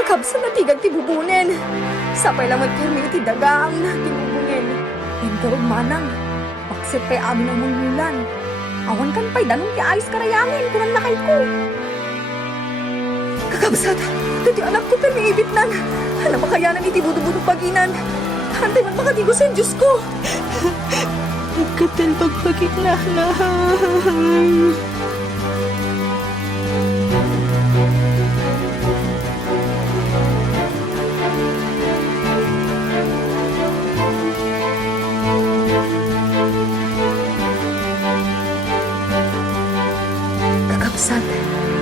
Kakabsat na tigag tibubunen. Sapay lang magpirmi iti dagang na tibubunen. Enkarog manang, baksit pa'y amin ang mulmulan. Awan kan pa'y danong ti ayos karayangin kunan lakay ko. Kakabsat, dati anak ko pirmi ibit nan. Hala makayanan iti budo-budo paginan. Hantay man makatigo sa Diyos ko. Katal pagpakitlahan. Kakabsat,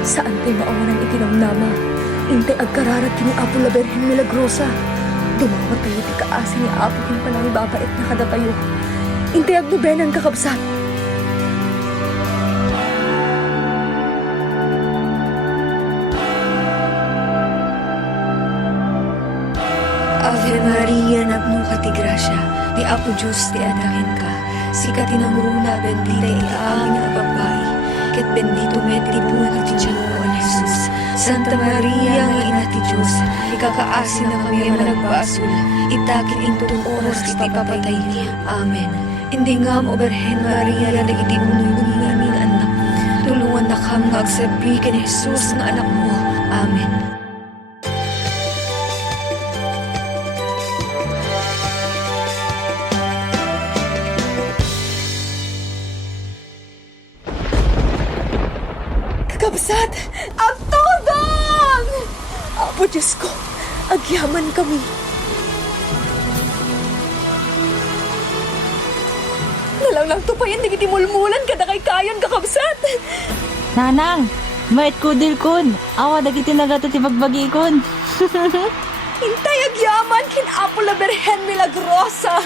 saan tayo maawanan itinamnama? Inte agkararat kini Apo la Berhen Milagrosa. Dumawat tayo ti kaasi ni Apo kin panang babait na kadatayo. Inte agnubenan kakabsat. Ave Maria, nagnuka ti grasya, ti Apo Diyos ti adakin ka, si katinamuna bendita iti amin nga babae, ket bendito met ti bunga ti tiyan mo, Jesus. Santa Maria, nga ina ti Diyos, ikakaasi na kami ang nagbasul, itakit intong oras ti papatay niya. Amen. Hindi nga mo, Berhen Maria, nagiti unoy nga aming anak, tulungan na kam nga agsabi ken Jesus nga anak mo. Amen. Kakabsat, agtodang! Apo Diyos ko, agyaman kami. Nalang tupayan, nagiti mulmulan kada kay kayon kakabsat. Nanang, mait kudil kun. Awa dagiti nagato ti bagbagi kun. Hintay agyaman kin Apo la Berhen Milagrosa.